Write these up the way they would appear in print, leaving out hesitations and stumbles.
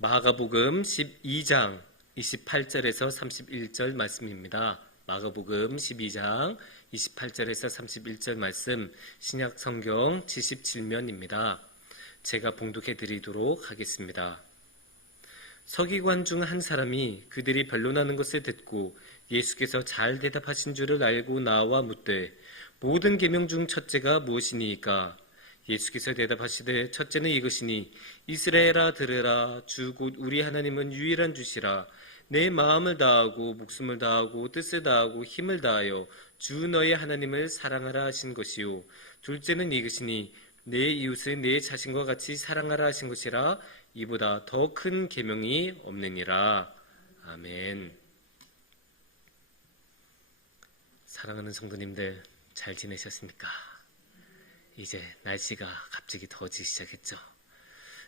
마가복음 12장 28절에서 31절 말씀입니다. 마가복음 12장 28절에서 31절 말씀, 신약 성경 77면입니다. 제가 봉독해 드리도록 하겠습니다. 서기관 중 한 사람이 그들이 변론하는 것을 듣고 예수께서 잘 대답하신 줄을 알고 나와 묻되 모든 계명 중 첫째가 무엇이니까? 예수께서 대답하시되 첫째는 이것이니 이스라엘아 들으라. 주 곧 우리 하나님은 유일한 주시라. 내 마음을 다하고 목숨을 다하고 뜻을 다하고 힘을 다하여 주 너의 하나님을 사랑하라 하신 것이요. 둘째는 이것이니 내 이웃을 내 자신과 같이 사랑하라 하신 것이라. 이보다 더 큰 계명이 없느니라. 아멘. 사랑하는 성도님들, 잘 지내셨습니까? 이제 날씨가 갑자기 더워지기 시작했죠.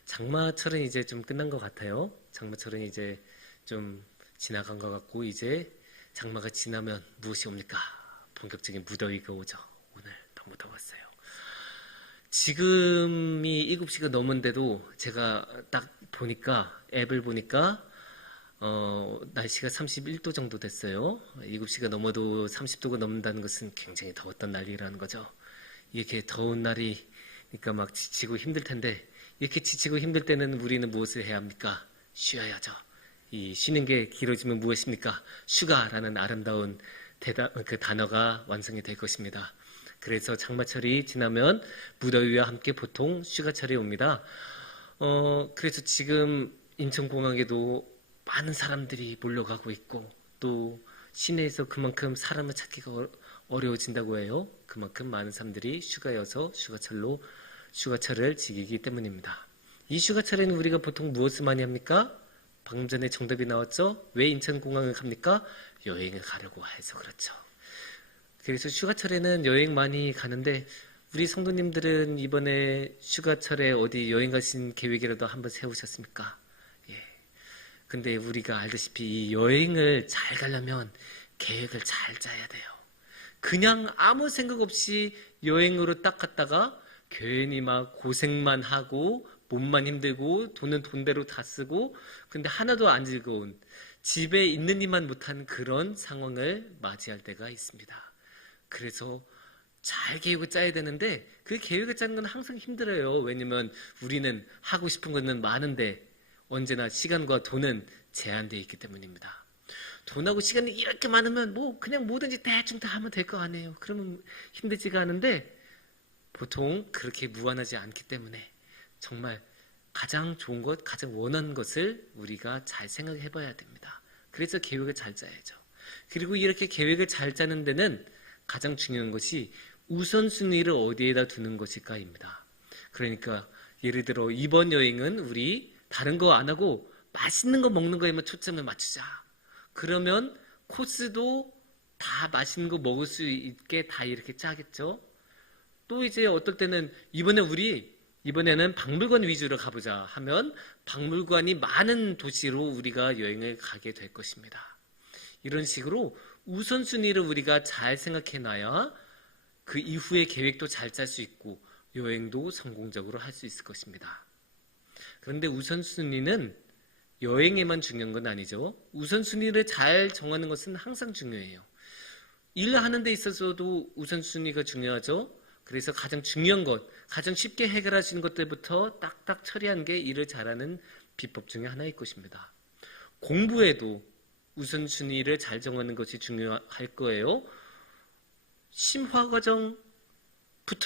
장마철은 이제 좀 끝난 것 같아요. 장마철은 이제 좀 지나간 것 같고, 이제 장마가 지나면 무엇이 옵니까? 본격적인 무더위가 오죠. 오늘 너무 더웠어요. 지금이 7시가 넘은데도 제가 딱 보니까, 앱을 보니까 날씨가 31도 정도 됐어요. 7시가 넘어도 30도가 넘는다는 것은 굉장히 더웠던 날이라는 거죠. 이렇게 더운 날이니까 막 지치고 힘들 텐데, 이렇게 지치고 힘들 때는 우리는 무엇을 해야 합니까? 쉬어야죠. 이 쉬는 게 길어지면 무엇입니까? 휴가라는 아름다운 그 단어가 완성이 될 것입니다. 그래서 장마철이 지나면 무더위와 함께 보통 휴가철이 옵니다. 그래서 지금 인천공항에도 많은 사람들이 몰려가고 있고, 또 시내에서 그만큼 사람을 찾기가 어려워진다고 해요. 그만큼 많은 사람들이 휴가여서 휴가철을 즐기기 때문입니다. 이 휴가철에는 우리가 보통 무엇을 많이 합니까? 방금 전에 정답이 나왔죠? 왜 인천공항을 갑니까? 여행을 가려고 해서 그렇죠. 그래서 휴가철에는 여행 많이 가는데, 우리 성도님들은 이번에 휴가철에 어디 여행 가신 계획이라도 한번 세우셨습니까? 근데 우리가 알다시피 이 여행을 잘 가려면 계획을 잘 짜야 돼요. 그냥 아무 생각 없이 여행으로 딱 갔다가 괜히 막 고생만 하고 몸만 힘들고 돈은 돈대로 다 쓰고, 근데 하나도 안 즐거운, 집에 있는 일만 못한 그런 상황을 맞이할 때가 있습니다. 그래서 잘 계획을 짜야 되는데, 그 계획을 짜는 건 항상 힘들어요. 왜냐면 우리는 하고 싶은 거는 많은데 언제나 시간과 돈은 제한되어 있기 때문입니다. 돈하고 시간이 이렇게 많으면 그냥 뭐든지 대충 다 하면 될 거 아니에요. 그러면 힘들지가 않은데, 보통 그렇게 무한하지 않기 때문에 정말 가장 좋은 것, 가장 원하는 것을 우리가 잘 생각해 봐야 됩니다. 그래서 계획을 잘 짜야죠. 그리고 이렇게 계획을 잘 짜는 데는 가장 중요한 것이 우선순위를 어디에다 두는 것일까입니다. 그러니까 예를 들어 이번 여행은 우리 다른 거 안 하고 맛있는 거 먹는 거에만 초점을 맞추자. 그러면 코스도 다 맛있는 거 먹을 수 있게 다 이렇게 짜겠죠. 또 이제 어떨 때는 이번에는 박물관 위주로 가보자 하면 박물관이 많은 도시로 우리가 여행을 가게 될 것입니다. 이런 식으로 우선순위를 우리가 잘 생각해 놔야 그 이후의 계획도 잘 짤 수 있고 여행도 성공적으로 할 수 있을 것입니다. 그런데 우선순위는 여행에만 중요한 건 아니죠. 우선순위를 잘 정하는 것은 항상 중요해요. 일하는 데 있어서도 우선순위가 중요하죠. 그래서 가장 중요한 것, 가장 쉽게 해결할 수 있는 것들부터 딱딱 처리하는 게 일을 잘하는 비법 중에 하나일 것입니다. 공부에도 우선순위를 잘 정하는 것이 중요할 거예요. 심화과정부터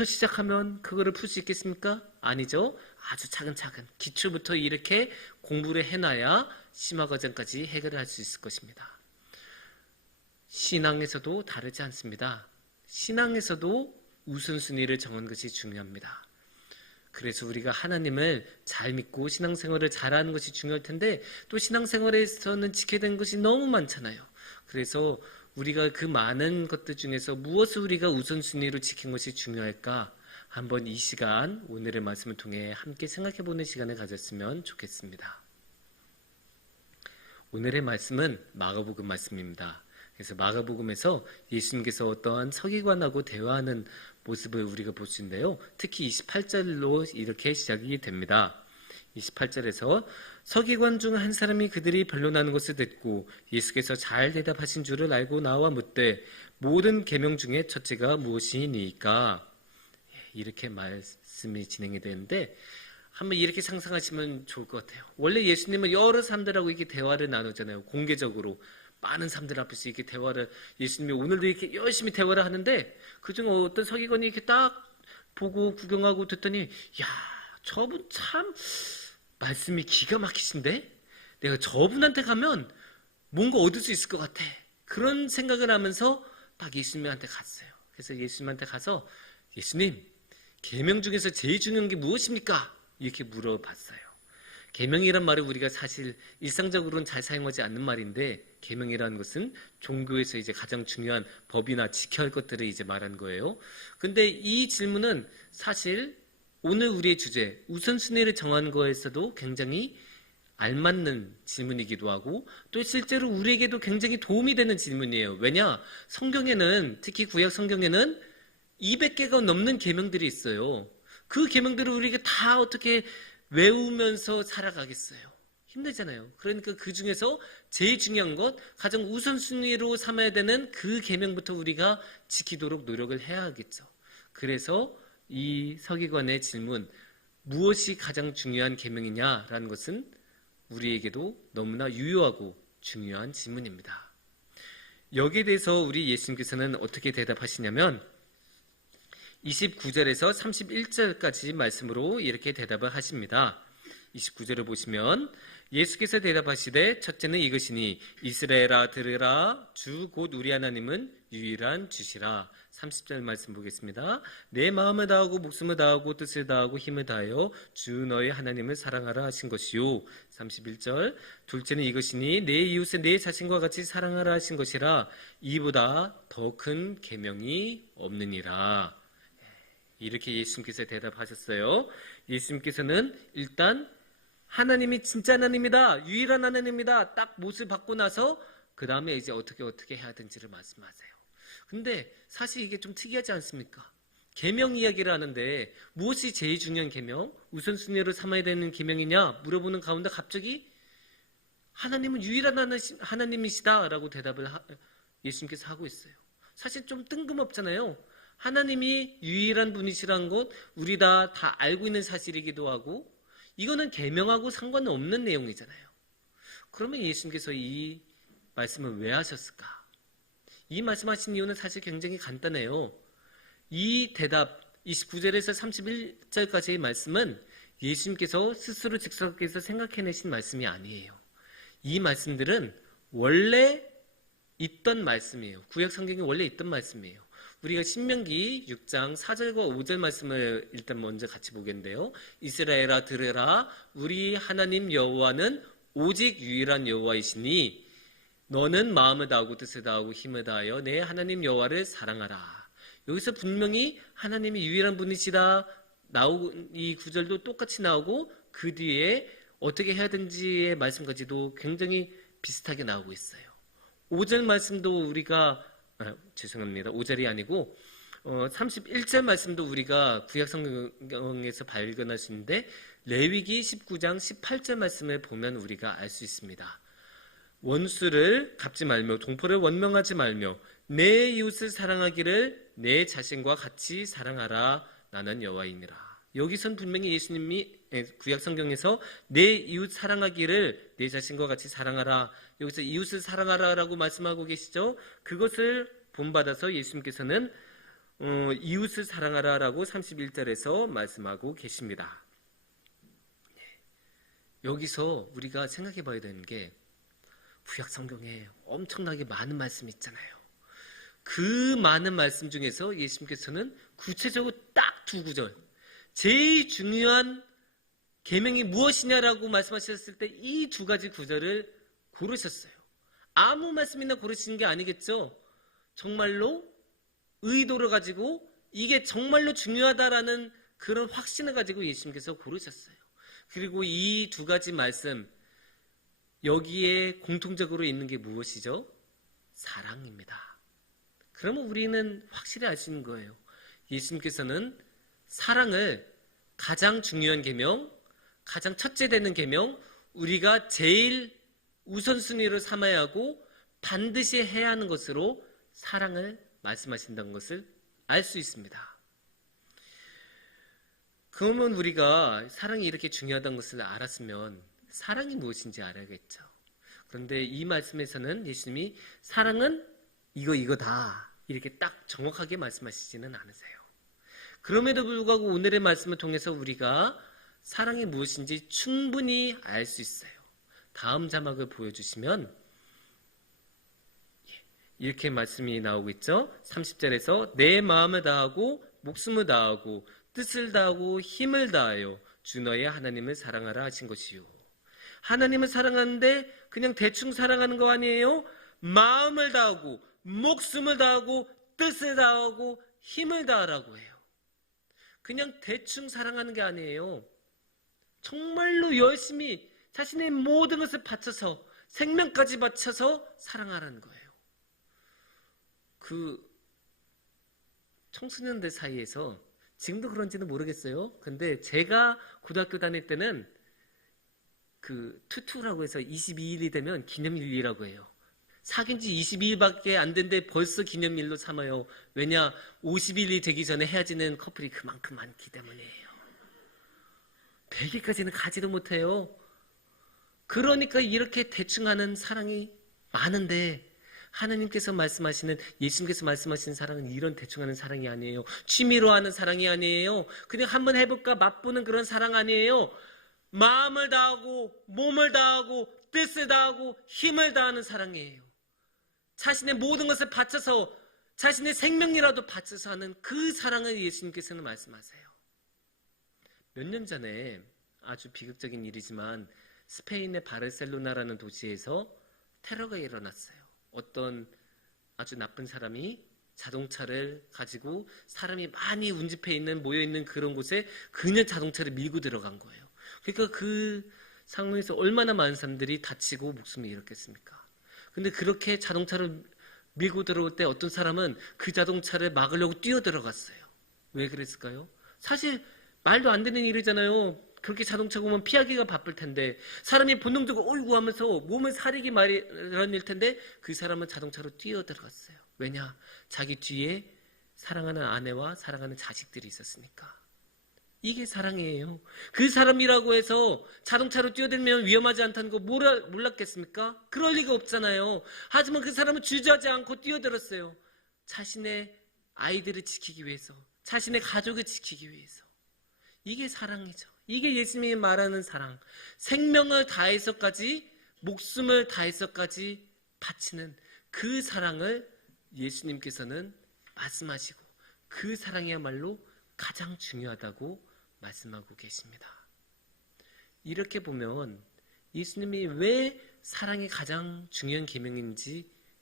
시작하면 그거를 풀 수 있겠습니까? 아니죠. 아주 차근차근 기초부터 이렇게 공부를 해놔야 심화과정까지 해결을 할 수 있을 것입니다. 신앙에서도 다르지 않습니다. 신앙에서도 우선순위를 정하는 것이 중요합니다. 그래서 우리가 하나님을 잘 믿고 신앙생활을 잘하는 것이 중요할 텐데, 또 신앙생활에서는 지켜야 되는 것이 너무 많잖아요. 그래서 우리가 그 많은 것들 중에서 무엇을 우리가 우선순위로 지킨 것이 중요할까? 한번 이 시간, 오늘의 말씀을 통해 함께 생각해보는 시간을 가졌으면 좋겠습니다. 오늘의 말씀은 마가복음 말씀입니다. 그래서 마가복음에서 예수님께서 어떠한 서기관하고 대화하는 모습을 우리가 볼 수 있는데요. 특히 28절로 이렇게 시작이 됩니다. 28절에서 서기관 중 한 사람이 그들이 변론하는 것을 듣고 예수께서 잘 대답하신 줄을 알고 나와 묻되 모든 계명 중에 첫째가 무엇이니까? 이렇게 말씀이 진행이 되는데 한번 이렇게 상상하시면 좋을 것 같아요. 원래 예수님은 여러 사람들하고 이렇게 대화를 나누잖아요. 공개적으로 많은 사람들 앞에서 이렇게 대화를, 예수님이 오늘도 이렇게 열심히 대화를 하는데 그중 어떤 서기관이 이렇게 딱 보고 구경하고 듣더니 야, 저분 참 말씀이 기가 막히신데 내가 저분한테 가면 뭔가 얻을 수 있을 것 같아. 그런 생각을 하면서 딱 예수님한테 갔어요. 그래서 예수님한테 가서 예수님, 계명 중에서 제일 중요한 게 무엇입니까? 이렇게 물어봤어요. 계명이란 말을 우리가 사실 일상적으로는 잘 사용하지 않는 말인데 계명이라는 것은 종교에서 이제 가장 중요한 법이나 지켜야 할 것들을 이제 말한 거예요. 근데 이 질문은 사실 오늘 우리의 주제 우선순위를 정한 거에서도 굉장히 알맞는 질문이기도 하고 또 실제로 우리에게도 굉장히 도움이 되는 질문이에요. 왜냐? 성경에는 특히 구약 성경에는 200개가 넘는 계명들이 있어요. 그 계명들을 우리가 다 어떻게 외우면서 살아가겠어요? 힘들잖아요. 그러니까 그 중에서 제일 중요한 것, 가장 우선순위로 삼아야 되는 그 계명부터 우리가 지키도록 노력을 해야 하겠죠. 그래서 이 서기관의 질문, 무엇이 가장 중요한 계명이냐라는 것은 우리에게도 너무나 유효하고 중요한 질문입니다. 여기에 대해서 우리 예수님께서는 어떻게 대답하시냐면 29절에서 31절까지 말씀으로 이렇게 대답을 하십니다. 29절을 보시면 예수께서 대답하시되 첫째는 이것이니 이스라엘아 들으라 주 곧 우리 하나님은 유일한 주시라. 30절 말씀 보겠습니다. 내 마음을 다하고 목숨을 다하고 뜻을 다하고 힘을 다하여 주 너의 하나님을 사랑하라 하신 것이요. 31절 둘째는 이것이니 내 이웃을 내 자신과 같이 사랑하라 하신 것이라. 이보다 더 큰 계명이 없느니라. 이렇게 예수님께서 대답하셨어요. 예수님께서는 일단 하나님이 진짜 하나님이다, 유일한 하나님이다 딱 못을 받고 나서 그 다음에 이제 어떻게 해야 되는지를 말씀하세요. 근데 사실 이게 좀 특이하지 않습니까? 계명 이야기를 하는데 무엇이 제일 중요한 계명, 우선순위로 삼아야 되는 계명이냐 물어보는 가운데 갑자기 하나님은 유일한 하나님이시다라고 대답을 예수님께서 하고 있어요. 사실 좀 뜬금없잖아요. 하나님이 유일한 분이시라는 것 우리 다 알고 있는 사실이기도 하고 이거는 계명하고 상관은 없는 내용이잖아요. 그러면 예수님께서 이 말씀을 왜 하셨을까? 이 말씀하신 이유는 사실 굉장히 간단해요. 이 대답 29절에서 31절까지의 말씀은 예수님께서 스스로 즉석에서 생각해내신 말씀이 아니에요. 이 말씀들은 원래 있던 말씀이에요. 구약 성경에 원래 있던 말씀이에요. 우리가 신명기 6장 4절과 5절 말씀을 일단 먼저 같이 보겠는데요. 이스라엘아 들으라 우리 하나님 여호와는 오직 유일한 여호와이시니 너는 마음을 다하고 뜻을 다하고 힘을 다하여 내 하나님 여호와를 사랑하라. 여기서 분명히 하나님이 유일한 분이시다 나오고 이 구절도 똑같이 나오고 그 뒤에 어떻게 해야 되는지의 말씀까지도 굉장히 비슷하게 나오고 있어요. 5절 말씀도 우리가 죄송합니다. 5절이 아니고 31절 말씀도 우리가 구약 성경에서 발견할 수 있는데 레위기 19장 18절 말씀을 보면 우리가 알 수 있습니다. 원수를 갚지 말며 동포를 원망하지 말며 내 이웃을 사랑하기를 내 자신과 같이 사랑하라. 나는 여호와이니라. 여기선 분명히 예수님이 구약 성경에서 내 이웃 사랑하기를 내 자신과 같이 사랑하라. 여기서 이웃을 사랑하라라고 말씀하고 계시죠. 그것을 본받아서 예수님께서는 이웃을 사랑하라라고 31절에서 말씀하고 계십니다. 여기서 우리가 생각해 봐야 되는 게 구약 성경에 엄청나게 많은 말씀이 있잖아요. 그 많은 말씀 중에서 예수님께서는 구체적으로 딱 두 구절, 제일 중요한 계명이 무엇이냐라고 말씀하셨을 때 이 두 가지 구절을 고르셨어요. 아무 말씀이나 고르시는 게 아니겠죠. 정말로 의도를 가지고 이게 정말로 중요하다라는 그런 확신을 가지고 예수님께서 고르셨어요. 그리고 이 두 가지 말씀 여기에 공통적으로 있는 게 무엇이죠? 사랑입니다. 그러면 우리는 확실히 알 수 있는 거예요. 예수님께서는 사랑을 가장 중요한 계명, 가장 첫째 되는 계명, 우리가 제일 우선순위로 삼아야 하고 반드시 해야 하는 것으로 사랑을 말씀하신다는 것을 알 수 있습니다. 그러면 우리가 사랑이 이렇게 중요하다는 것을 알았으면 사랑이 무엇인지 알아야겠죠. 그런데 이 말씀에서는 예수님이 사랑은 이거다 이렇게 딱 정확하게 말씀하시지는 않으세요. 그럼에도 불구하고 오늘의 말씀을 통해서 우리가 사랑이 무엇인지 충분히 알 수 있어요. 다음 자막을 보여주시면 이렇게 말씀이 나오고 있죠. 30절에서 내 마음을 다하고 목숨을 다하고 뜻을 다하고 힘을 다하여 주 너의 하나님을 사랑하라 하신 것이요. 하나님을 사랑하는데 그냥 대충 사랑하는 거 아니에요. 마음을 다하고 목숨을 다하고 뜻을 다하고 힘을 다하라고 해요. 그냥 대충 사랑하는 게 아니에요. 정말로 열심히 자신의 모든 것을 바쳐서 생명까지 바쳐서 사랑하라는 거예요. 그 청소년들 사이에서 지금도 그런지는 모르겠어요. 근데 제가 고등학교 다닐 때는 그 투투라고 해서 22일이 되면 기념일이라고 해요. 사귄 지 22일밖에 안 됐는데 벌써 기념일로 삼아요. 왜냐? 50일이 되기 전에 헤어지는 커플이 그만큼 많기 때문이에요. 100일까지는 가지도 못해요. 그러니까 이렇게 대충 하는 사랑이 많은데 하나님께서 말씀하시는, 예수님께서 말씀하시는 사랑은 이런 대충 하는 사랑이 아니에요. 취미로 하는 사랑이 아니에요. 그냥 한번 해볼까 맛보는 그런 사랑 아니에요. 마음을 다하고 몸을 다하고 뜻을 다하고 힘을 다하는 사랑이에요. 자신의 모든 것을 바쳐서 자신의 생명이라도 바쳐서 하는 그 사랑을 예수님께서는 말씀하세요. 몇 년 전에 아주 비극적인 일이지만 스페인의 바르셀로나라는 도시에서 테러가 일어났어요. 어떤 아주 나쁜 사람이 자동차를 가지고 사람이 많이 운집해 있는 모여 있는 그런 곳에 그냥 자동차를 밀고 들어간 거예요. 그러니까 그 상황에서 얼마나 많은 사람들이 다치고 목숨을 잃었겠습니까? 근데 그렇게 자동차를 밀고 들어올 때 어떤 사람은 그 자동차를 막으려고 뛰어 들어갔어요. 왜 그랬을까요? 사실 말도 안 되는 일이잖아요. 그렇게 자동차 오면 피하기가 바쁠 텐데 사람이 본능적으로 어이구 하면서 몸을 사리기 마련일 텐데 그 사람은 자동차로 뛰어 들어갔어요. 왜냐? 자기 뒤에 사랑하는 아내와 사랑하는 자식들이 있었으니까. 이게 사랑이에요. 그 사람이라고 해서 자동차로 뛰어들면 위험하지 않다는 거 몰랐겠습니까? 그럴 리가 없잖아요. 하지만 그 사람은 주저하지 않고 뛰어들었어요. 자신의 아이들을 지키기 위해서, 자신의 가족을 지키기 위해서. 이게 사랑이죠. 이게 예수님이 말하는 사랑. 생명을 다해서까지, 목숨을 다해서까지 바치는 그 사랑을 예수님께서는 말씀하시고 그 사랑이야말로 가장 중요하다고 말씀하고 계십니다. 이렇게 보면 예수님이 왜 사랑이 가장 중요한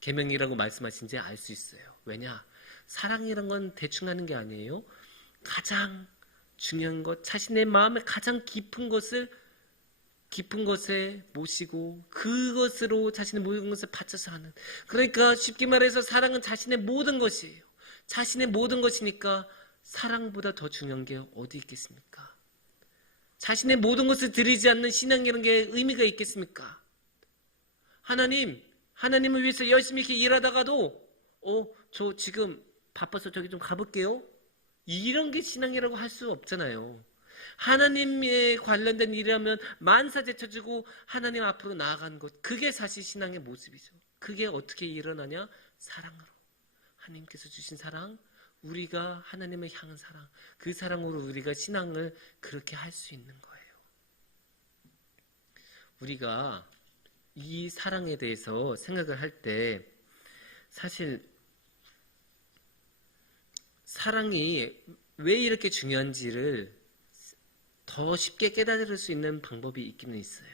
계명이라고 말씀하신지 알 수 있어요. 왜냐? 사랑이란 건 대충 하는 게 아니에요. 가장 중요한 것, 자신의 마음의 가장 깊은 것에 모시고 그것으로 자신의 모든 것을 바쳐서 하는. 그러니까 쉽게 말해서 사랑은 자신의 모든 것이에요. 자신의 모든 것이니까 사랑보다 더 중요한 게 어디 있겠습니까? 자신의 모든 것을 드리지 않는 신앙이라는 게 의미가 있겠습니까? 하나님을 위해서 열심히 이렇게 일하다가도 저 지금 바빠서 저기 좀 가볼게요. 이런 게 신앙이라고 할 수 없잖아요. 하나님에 관련된 일이라면 만사제쳐주고 하나님 앞으로 나아가는 것, 그게 사실 신앙의 모습이죠. 그게 어떻게 일어나냐? 사랑으로. 하나님께서 주신 사랑, 우리가 하나님을 향한 사랑, 그 사랑으로 우리가 신앙을 그렇게 할 수 있는 거예요. 우리가 이 사랑에 대해서 생각을 할 때 사실 사랑이 왜 이렇게 중요한지를 더 쉽게 깨달을 수 있는 방법이 있기는 있어요.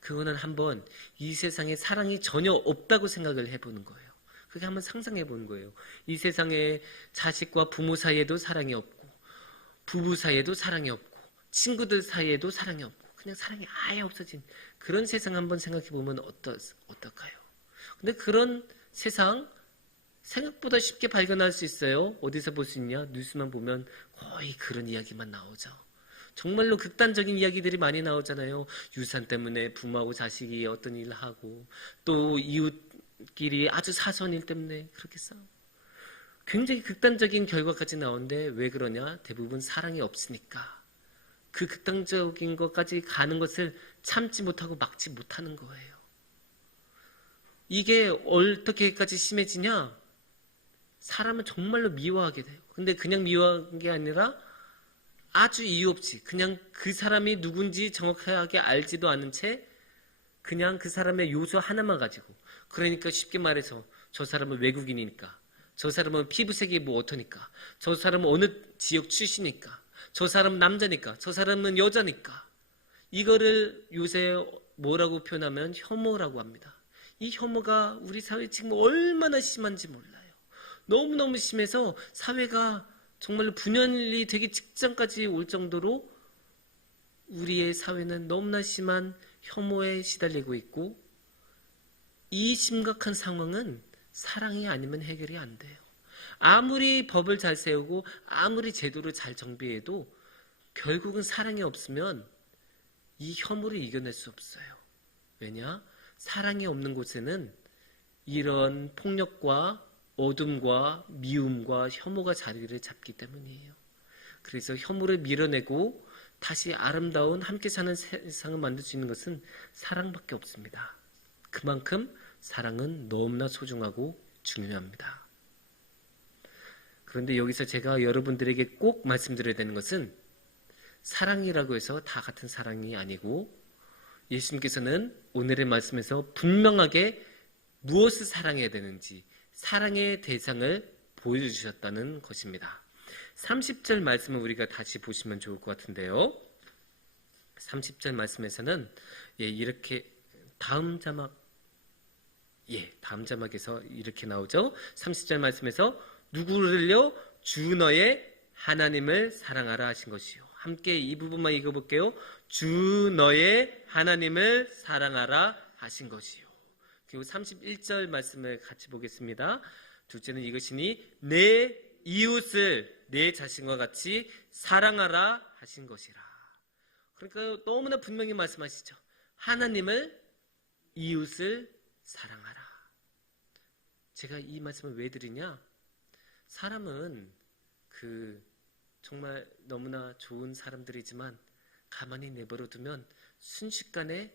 그거는 한번 이 세상에 사랑이 전혀 없다고 생각을 해보는 거예요. 그게 한번 상상해 보는 거예요. 이 세상에 자식과 부모 사이에도 사랑이 없고, 부부 사이에도 사랑이 없고, 친구들 사이에도 사랑이 없고, 그냥 사랑이 아예 없어진 그런 세상 한번 생각해 보면 어떨까요? 근데 그런 세상 생각보다 쉽게 발견할 수 있어요. 어디서 볼 수 있냐? 뉴스만 보면 거의 그런 이야기만 나오죠. 정말로 극단적인 이야기들이 많이 나오잖아요. 유산 때문에 부모하고 자식이 어떤 일을 하고, 또 이웃끼리 아주 사소한 일 때문에 그렇게 싸우고. 굉장히 극단적인 결과까지 나오는데 왜 그러냐? 대부분 사랑이 없으니까. 그 극단적인 것까지 가는 것을 참지 못하고 막지 못하는 거예요. 이게 어떻게까지 심해지냐? 사람은 정말로 미워하게 돼요. 근데 그냥 미워한 게 아니라 아주 이유 없이 그냥 그 사람이 누군지 정확하게 알지도 않은 채 그냥 그 사람의 요소 하나만 가지고, 그러니까 쉽게 말해서 저 사람은 외국인이니까, 저 사람은 피부색이 뭐 어떠니까, 저 사람은 어느 지역 출신이니까, 저 사람은 남자니까, 저 사람은 여자니까, 이거를 요새 뭐라고 표현하면 혐오라고 합니다. 이 혐오가 우리 사회에 지금 얼마나 심한지 몰라요. 너무너무 심해서 사회가 정말로 분열이 되기 직전까지 올 정도로 우리의 사회는 너무나 심한 혐오에 시달리고 있고, 이 심각한 상황은 사랑이 아니면 해결이 안 돼요. 아무리 법을 잘 세우고 아무리 제도를 잘 정비해도 결국은 사랑이 없으면 이 혐오를 이겨낼 수 없어요. 왜냐? 사랑이 없는 곳에는 이런 폭력과 어둠과 미움과 혐오가 자리를 잡기 때문이에요. 그래서 혐오를 밀어내고 다시 아름다운 함께 사는 세상을 만들 수 있는 것은 사랑밖에 없습니다. 그만큼 사랑은 너무나 소중하고 중요합니다. 그런데 여기서 제가 여러분들에게 꼭 말씀드려야 되는 것은 사랑이라고 해서 다 같은 사랑이 아니고, 예수님께서는 오늘의 말씀에서 분명하게 무엇을 사랑해야 되는지 사랑의 대상을 보여주셨다는 것입니다. 30절 말씀을 우리가 다시 보시면 좋을 것 같은데요. 30절 말씀에서는 이렇게 다음 자막에서 이렇게 나오죠. 30절 말씀에서 누구를요? 주 너의 하나님을 사랑하라 하신 것이요. 함께 이 부분만 읽어볼게요. 주 너의 하나님을 사랑하라 하신 것이요. 그리고 31절 말씀을 같이 보겠습니다. 둘째는 이것이니 내 이웃을 내 자신과 같이 사랑하라 하신 것이라. 그러니까 너무나 분명히 말씀하시죠. 하나님을, 이웃을 사랑하라. 제가 이 말씀을 왜 드리냐? 사람은 정말 너무나 좋은 사람들이지만 가만히 내버려 두면 순식간에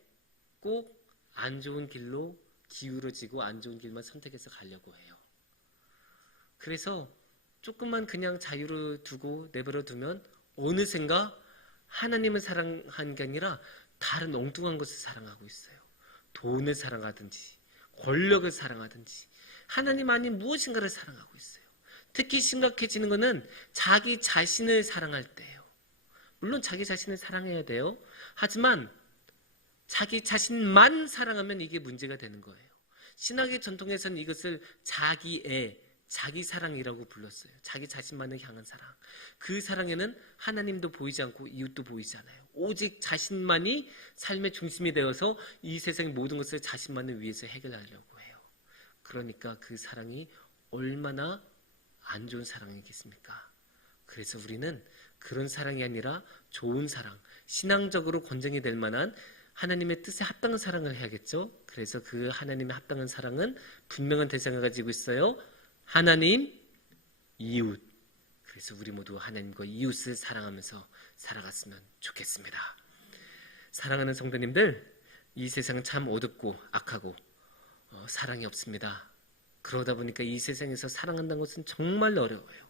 꼭 안 좋은 길로 기울어지고 안 좋은 길만 선택해서 가려고 해요. 그래서 조금만 그냥 자유로 두고 내버려 두면 어느샌가 하나님을 사랑한 게 아니라 다른 엉뚱한 것을 사랑하고 있어요. 돈을 사랑하든지 권력을 사랑하든지 하나님 아닌 무엇인가를 사랑하고 있어요. 특히 심각해지는 것은 자기 자신을 사랑할 때예요. 물론 자기 자신을 사랑해야 돼요. 하지만 자기 자신만 사랑하면 이게 문제가 되는 거예요. 신학의 전통에서는 이것을 자기애, 자기 사랑이라고 불렀어요. 자기 자신만을 향한 사랑. 그 사랑에는 하나님도 보이지 않고 이웃도 보이지 않아요. 오직 자신만이 삶의 중심이 되어서 이 세상의 모든 것을 자신만을 위해서 해결하려고 해요. 그러니까 그 사랑이 얼마나 안 좋은 사랑이겠습니까? 그래서 우리는 그런 사랑이 아니라 좋은 사랑, 신앙적으로 권정이 될 만한 하나님의 뜻에 합당한 사랑을 해야겠죠. 그래서 그 하나님의 합당한 사랑은 분명한 대상을 가지고 있어요. 하나님, 이웃. 그래서 우리 모두 하나님과 이웃을 사랑하면서 살아갔으면 좋겠습니다. 사랑하는 성도님들, 이 세상은 참 어둡고 악하고 사랑이 없습니다. 그러다 보니까 이 세상에서 사랑한다는 것은 정말 어려워요.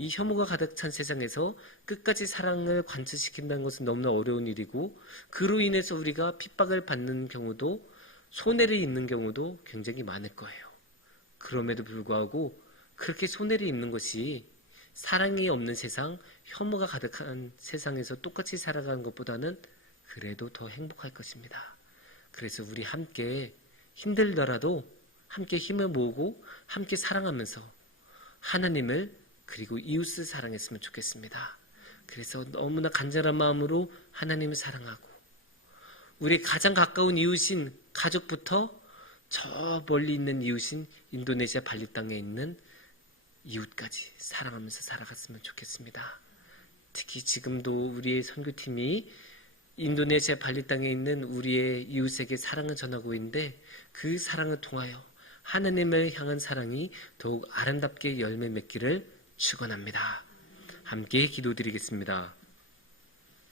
이 혐오가 가득 찬 세상에서 끝까지 사랑을 관철시킨다는 것은 너무나 어려운 일이고, 그로 인해서 우리가 핍박을 받는 경우도, 손해를 입는 경우도 굉장히 많을 거예요. 그럼에도 불구하고 그렇게 손해를 입는 것이 사랑이 없는 세상, 혐오가 가득한 세상에서 똑같이 살아가는 것보다는 그래도 더 행복할 것입니다. 그래서 우리 함께 힘들더라도 함께 힘을 모으고 함께 사랑하면서 하나님을 그리고 이웃을 사랑했으면 좋겠습니다. 그래서 너무나 간절한 마음으로 하나님을 사랑하고, 우리 가장 가까운 이웃인 가족부터 저 멀리 있는 이웃인 인도네시아 발리 땅에 있는 이웃까지 사랑하면서 살아갔으면 좋겠습니다. 특히 지금도 우리의 선교팀이 인도네시아 발리 땅에 있는 우리의 이웃에게 사랑을 전하고 있는데 그 사랑을 통하여 하나님을 향한 사랑이 더욱 아름답게 열매 맺기를 축원합니다. 함께 기도드리겠습니다.